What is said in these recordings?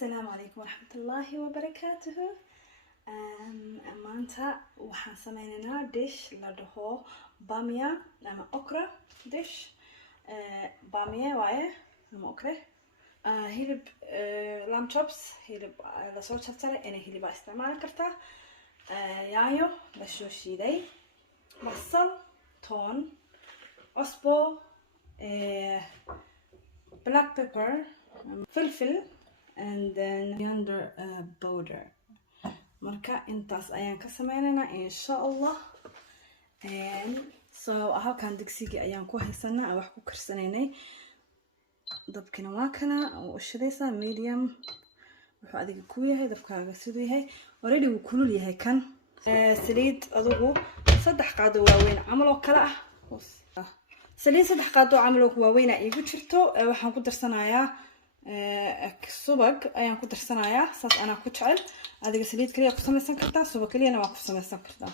السلام عليكم ورحمة الله وبركاته. maanta waxaan sameynaynaa dish la dhaho bamia ama okra dish. bamia waaye ama okra, hilib lamb chops, hilib la soo jarjaray, inay hilib isticmaali kartaa, yaanyo la soo shiiday, basal, toon, cusbo, black pepper, filfil, and then coriander powder. marka intaas ayaan ka sameynaynaa insha Allah. So halkan digsiga ayaan ku haysanaa wax ku karsanaynay. dabkina waa kana oo shidaysa medium, wuxuu adiga ku yahay dabkaaga sidoo yahay already wuu kulul yahay kan. saliid adugu 3 qaado waaweyn amal oo kala ah, saliid 3 qaado amal oo waaweyn ay igu jirto. waxaan ku darsanayaa subag ayaan ku darsanayaa, saas ana ku jecel. adiga saliid kaliya ku samaysan kartaa, subag kaliyana waa ku samaysan kartaa.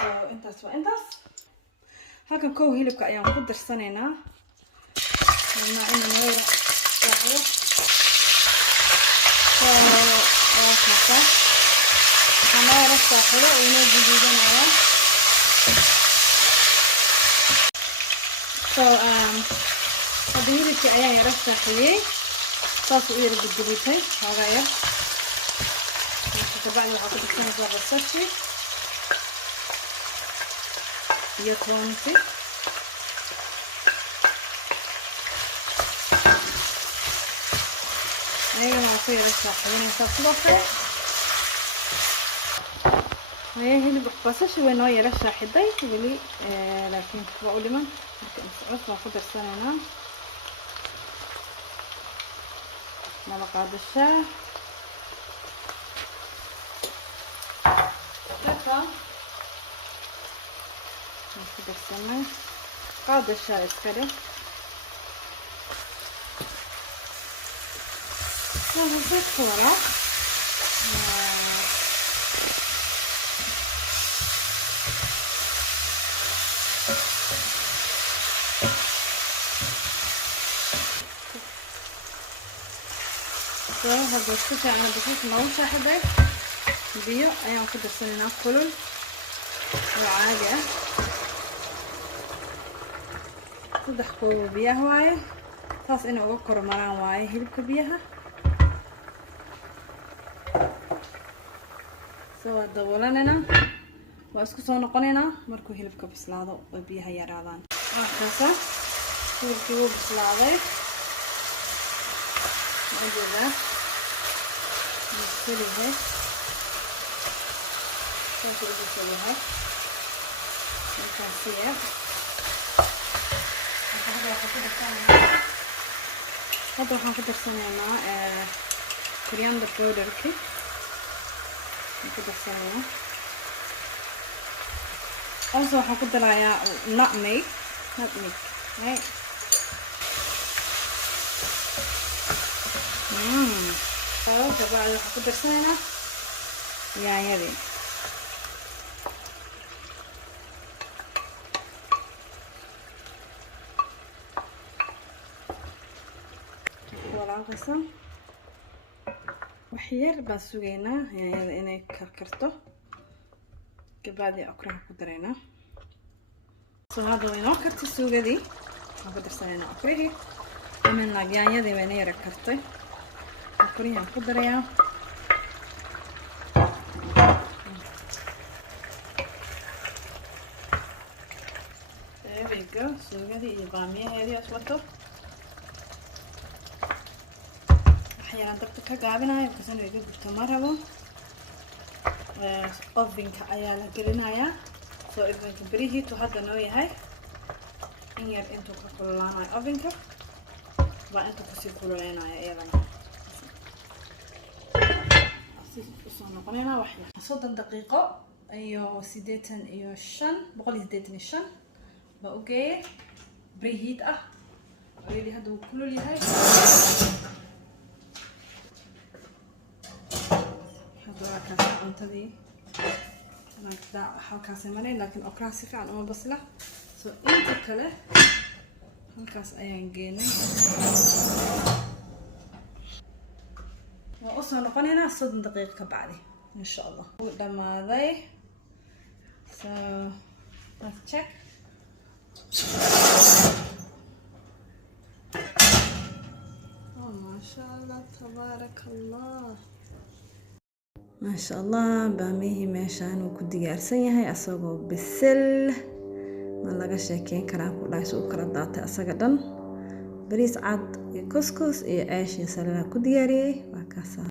so intaas waa intaas. halkan koow hilibka ayaan ku darsanaynaa, ma ina nooyra waxyo waa kaasa xamaara saaxido inoo guduudanaya. so hadda hilibkii ayaan yara saaxiyey, saas u yara gudgudutay xoogaa yar. kabacdi waxaa ku darsanaysaa basashii iyo toontii, ayagana waa ku yara saaxiyinaysaa sidoo kale. hilib basashii way noo yara saaxiday weli, laakiin waa u dhiman. marka cusub waan ku darsanaynaa laba qaado shaah, ku darsanay qaado shaah iska dheh. hadda isku fiican basasha noogu saaxiday. biyo ayaan ku darsanaynaa kulul oo caadi ah, 3 koob biyaha waaye, taas inay uga kormaraan waaye hilibka biyaha. soo daboolanayna waa isku soo noqonaynaa markuu hilibka bislaado oo biyaha yaraadaan. kaasa hilibkii wuu bislaaday, majeeda bislihay saasuu u bislihay markaasiya. hadda waxaan ku darsanaynaa coriander powderki ku darsanaynaa. also waxaan ku darayaa nutmeg right. kabacdi waxaan ku darsanaynaa yaanyadii. walaaqaysan wax yar baan sugaynaa yaanyada inay karkarto, kabacdi okraha ku daraynaa. soo hadda way noo kartay suugadii, waxaan ku darsanaynaa okrihii. yaanyadii wayna yara kartay, okrihii aan ku darayaa. there we go, suugadii iyo baamiyaheedii iswato. waxyaalaan dabka ka gaabinayo kasan way gubto ma rabo. ovenka ayaa la gelinayaa. soo ovenka berihiitu hadda noo yahay in yar intuu ka kululaanayo. ovenka waa intuu kusii kululeynayo iyadana. usoo noqonaynaa wax yar 30 daqiiqo iyo 185 baa u geeyay preheat ah. already hadda wuu kulul yahay. cuntadii halkaas maray, laakiin okra si fiican uma basla. soo inta kale halkaas ayaan geenay. وأصلا نقنينا صدم دقيقة بعدي إن شاء الله. ودماذي so let's check. ما شاء الله تبارك الله ما شاء الله. باميه meeshaan uu ku diyaarsan yahay asagoo bisil ma laga sheekeyn karaa ku dhaayso u kala daatay asaga dhan. bariis cad iyo couscous iyo aash iyo salad ku diyaariyay waa kaas.